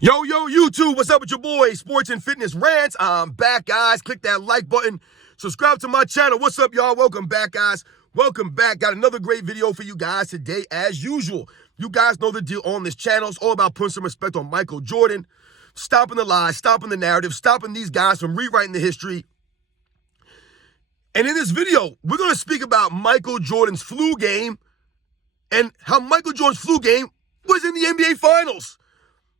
Yo, YouTube, what's up with your boy, Sports and Fitness Rants? I'm back, guys. Click that like button. Subscribe to my channel. What's up, y'all? Welcome back, guys. Welcome back. Got another great video for you guys today, as usual. You guys know the deal on this channel. It's all about putting some respect on Michael Jordan, stopping the lies, stopping the narrative, stopping these guys from rewriting the history. And in this video, we're going to speak about Michael Jordan's flu game and how Michael Jordan's flu game was in the NBA Finals.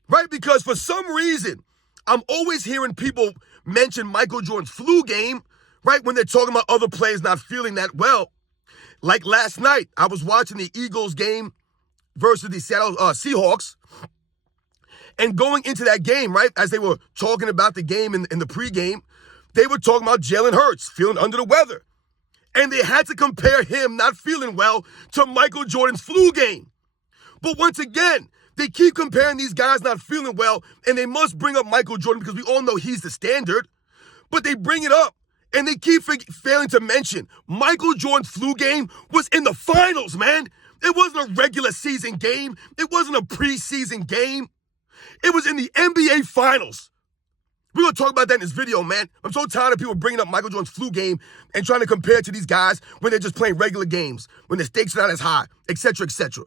Right? Because for some reason, I'm always hearing people mention Michael Jordan's flu game, right, when they're talking about other players not feeling that well. Like last night, I was watching the Eagles game versus the Seattle Seahawks. And going into that game, right, as they were talking about the game in the pregame, they were talking about Jalen Hurts feeling under the weather. And they had to compare him not feeling well to Michael Jordan's flu game. But once again, they keep comparing these guys not feeling well, and they must bring up Michael Jordan because we all know he's the standard. But they bring it up, and they keep failing to mention Michael Jordan's flu game was in the finals, man. It wasn't a regular season game. It wasn't a preseason game. It was in the NBA Finals. We're going to talk about that in this video, man. I'm so tired of people bringing up Michael Jordan's flu game and trying to compare it to these guys when they're just playing regular games, when the stakes are not as high, etc., etc.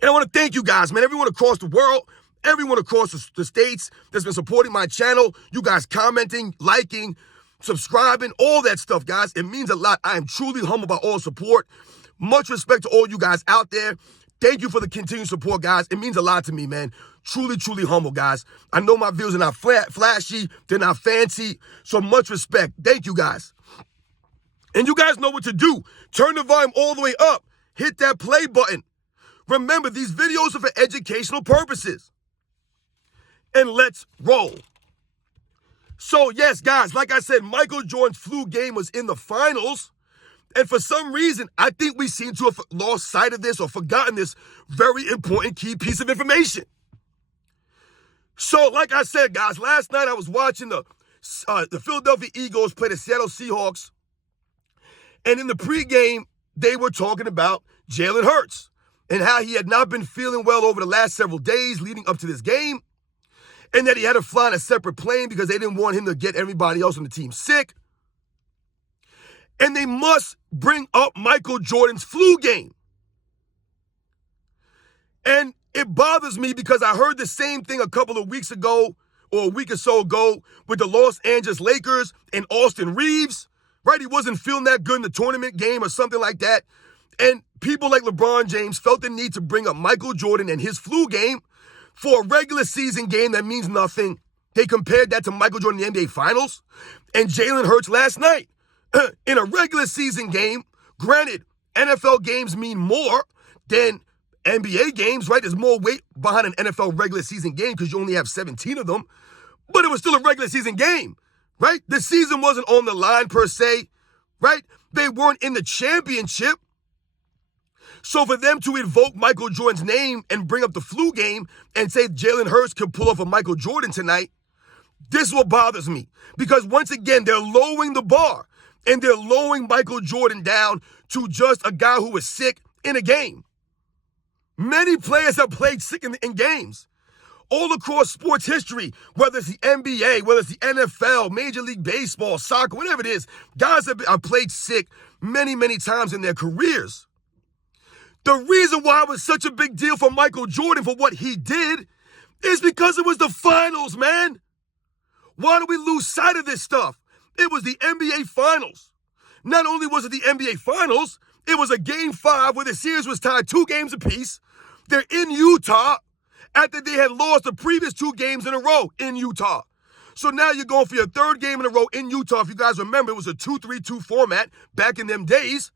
And I want to thank you guys, man, everyone across the world, everyone across the states that's been supporting my channel, you guys commenting, liking, subscribing, all that stuff, guys. It means a lot. I am truly humbled by all support. Much respect to all you guys out there. Thank you for the continued support, guys. It means a lot to me, man. Truly, truly humble, guys. I know my views are not flashy. They're not fancy. So much respect. Thank you, guys. And you guys know what to do. Turn the volume all the way up. Hit that play button. Remember, these videos are for educational purposes. And let's roll. So, yes, guys, like I said, Michael Jordan's flu game was in the finals. And for some reason, I think we seem to have lost sight of this or forgotten this very important key piece of information. So, like I said, guys, last night I was watching the Philadelphia Eagles play the Seattle Seahawks. And in the pregame, they were talking about Jalen Hurts and how he had not been feeling well over the last several days leading up to this game, and that he had to fly on a separate plane because they didn't want him to get everybody else on the team sick. And they must bring up Michael Jordan's flu game. And it bothers me because I heard the same thing a couple of weeks ago or a week or so ago with the Los Angeles Lakers and Austin Reeves, right? He wasn't feeling that good in the tournament game or something like that. And people like LeBron James felt the need to bring up Michael Jordan and his flu game for a regular season game that means nothing. They compared that to Michael Jordan in the NBA Finals and Jalen Hurts last night. In a regular season game, granted, NFL games mean more than NBA games, right? There's more weight behind an NFL regular season game because you only have 17 of them. But it was still a regular season game, right? The season wasn't on the line per se, right? They weren't in the championship. So for them to invoke Michael Jordan's name and bring up the flu game and say Jalen Hurts could pull off a Michael Jordan tonight, this is what bothers me. Because once again, they're lowering the bar and they're lowering Michael Jordan down to just a guy who was sick in a game. Many players have played sick in games. All across sports history, whether it's the NBA, whether it's the NFL, Major League Baseball, soccer, whatever it is, guys have played sick many, many times in their careers. The reason why it was such a big deal for Michael Jordan for what he did is because it was the finals, man. Why do we lose sight of this stuff? It was the NBA Finals. Not only was it the NBA Finals, it was a Game 5 where the series was tied 2 games apiece. They're in Utah after they had lost the previous 2 games in a row in Utah. So now you're going for your 3rd game in a row in Utah. If you guys remember, it was a 2-3-2 format back in them days.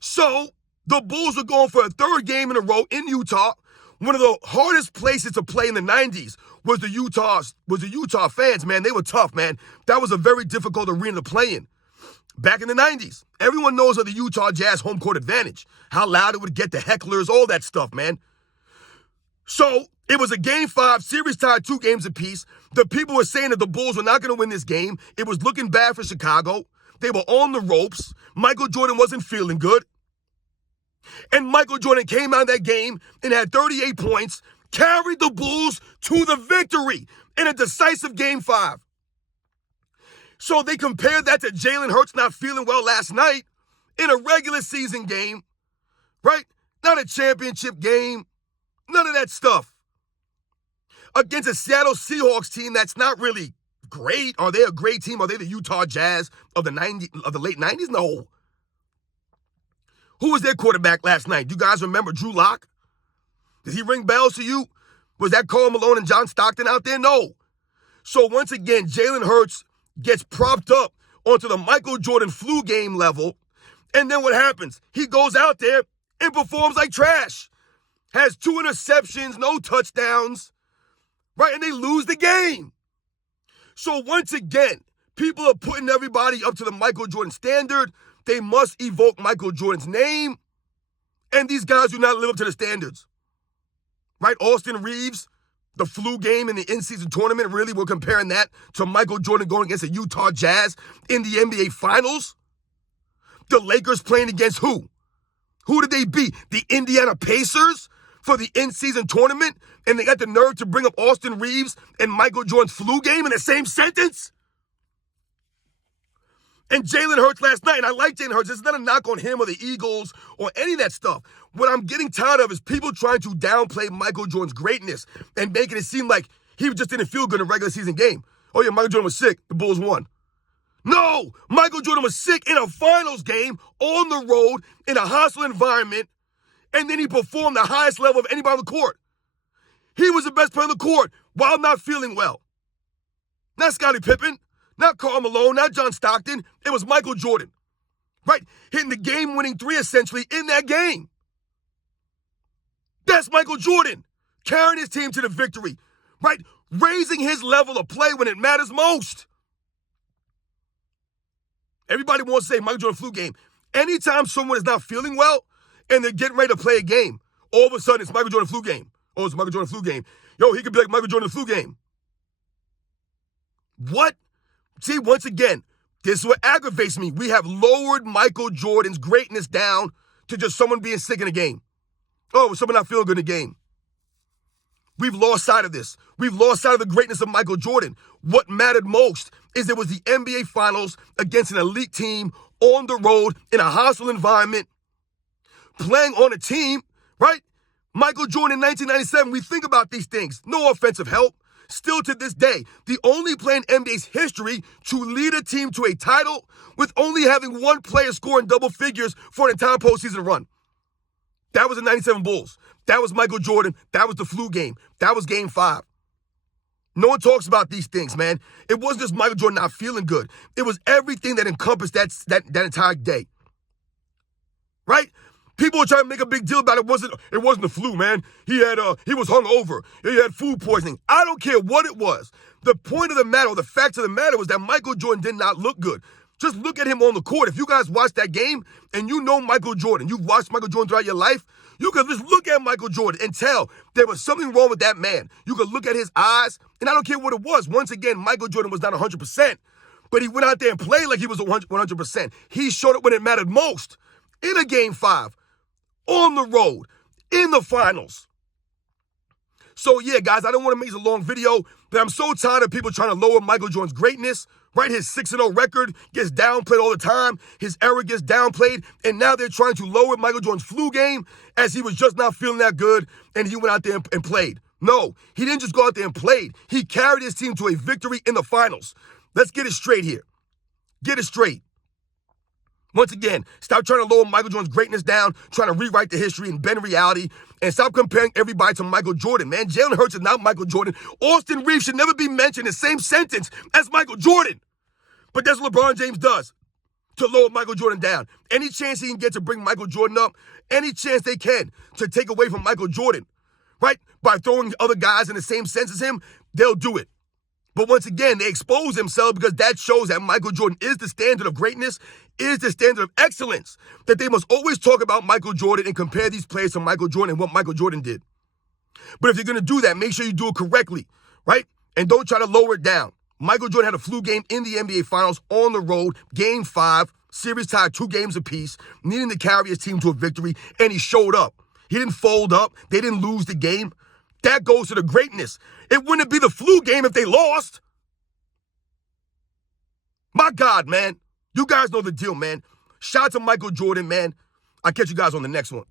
So the Bulls were going for a 3rd game in a row in Utah. One of the hardest places to play in the 90s was the Utah fans, man. They were tough, man. That was a very difficult arena to play in. Back in the 90s, everyone knows of the Utah Jazz home court advantage, how loud it would get, the hecklers, all that stuff, man. So it was a Game 5, series tied 2 games apiece. The people were saying that the Bulls were not going to win this game. It was looking bad for Chicago. They were on the ropes. Michael Jordan wasn't feeling good. And Michael Jordan came out of that game and had 38 points, carried the Bulls to the victory in a decisive Game 5. So they compared that to Jalen Hurts not feeling well last night in a regular season game, right? Not a championship game, none of that stuff. Against a Seattle Seahawks team that's not really great. Are they a great team? Are they the Utah Jazz of the late 90s? No. Who was their quarterback last night? Do you guys remember Drew Lock? Did he ring bells to you? Was that Karl Malone and John Stockton out there? No. So once again, Jalen Hurts gets propped up onto the Michael Jordan flu game level. And then what happens? He goes out there and performs like trash. Has 2 interceptions, no touchdowns, right? And they lose the game. So once again, people are putting everybody up to the Michael Jordan standard. They must evoke Michael Jordan's name. And these guys do not live up to the standards. Right? Austin Reeves, the flu game in the in-season tournament, really, we're comparing that to Michael Jordan going against the Utah Jazz in the NBA Finals. The Lakers playing against who? Who did they beat? The Indiana Pacers for the in-season tournament? And they got the nerve to bring up Austin Reeves and Michael Jordan's flu game in the same sentence? And Jalen Hurts last night, and I like Jalen Hurts. This is not a knock on him or the Eagles or any of that stuff. What I'm getting tired of is people trying to downplay Michael Jordan's greatness and making it seem like he just didn't feel good in a regular season game. Oh yeah, Michael Jordan was sick. The Bulls won. No, Michael Jordan was sick in a finals game on the road in a hostile environment, and then he performed the highest level of anybody on the court. He was the best player on the court while not feeling well. Not Scottie Pippen. Not Karl Malone, not John Stockton. It was Michael Jordan, right? Hitting the game-winning 3 essentially in that game. That's Michael Jordan carrying his team to the victory, right? Raising his level of play when it matters most. Everybody wants to say Michael Jordan flu game. Anytime someone is not feeling well and they're getting ready to play a game, all of a sudden it's Michael Jordan flu game. Oh, it's Michael Jordan flu game. Yo, he could be like Michael Jordan flu game. What? See, once again, this is what aggravates me. We have lowered Michael Jordan's greatness down to just someone being sick in a game. Oh, someone not feeling good in a game. We've lost sight of this. We've lost sight of the greatness of Michael Jordan. What mattered most is it was the NBA Finals against an elite team on the road in a hostile environment, playing on a team, right? Michael Jordan in 1997, we think about these things. No offensive help. Still to this day, the only player in NBA's history to lead a team to a title with only having one player score in double figures for an entire postseason run. That was the 97 Bulls. That was Michael Jordan. That was the flu game. That was Game 5. No one talks about these things, man. It wasn't just Michael Jordan not feeling good. It was everything that encompassed that entire day. Right? People are trying to make a big deal about it. It wasn't the flu, man. He was hungover. He had food poisoning. I don't care what it was. The point of the matter, or the fact of the matter, was that Michael Jordan did not look good. Just look at him on the court. If you guys watched that game and you know Michael Jordan, you've watched Michael Jordan throughout your life, you could just look at Michael Jordan and tell there was something wrong with that man. You could look at his eyes, and I don't care what it was. Once again, Michael Jordan was not 100%, but he went out there and played like he was 100%. He showed up when it mattered most in a Game 5. On the road, in the finals. So yeah, guys, I don't want to make this a long video, but I'm so tired of people trying to lower Michael Jordan's greatness, right? His 6-0 record gets downplayed all the time. His era gets downplayed, and now they're trying to lower Michael Jordan's flu game as he was just not feeling that good, and he went out there and played. No, he didn't just go out there and played. He carried his team to a victory in the finals. Let's get it straight here. Get it straight. Once again, stop trying to lower Michael Jordan's greatness down, trying to rewrite the history and bend reality, and stop comparing everybody to Michael Jordan, man. Jalen Hurts is not Michael Jordan. Austin Reeves should never be mentioned in the same sentence as Michael Jordan. But that's what LeBron James does, to lower Michael Jordan down. Any chance he can get to bring Michael Jordan up, any chance they can to take away from Michael Jordan, right? By throwing other guys in the same sense as him, they'll do it. But once again, they expose themselves because that shows that Michael Jordan is the standard of greatness, is the standard of excellence, that they must always talk about Michael Jordan and compare these players to Michael Jordan and what Michael Jordan did. But if you're going to do that, make sure you do it correctly, right? And don't try to lower it down. Michael Jordan had a flu game in the NBA Finals on the road, Game 5, series tied 2 games apiece, needing to carry his team to a victory, and he showed up. He didn't fold up. They didn't lose the game. That goes to the greatness. It wouldn't be the flu game if they lost. My God, man. You guys know the deal, man. Shout out to Michael Jordan, man. I'll catch you guys on the next one.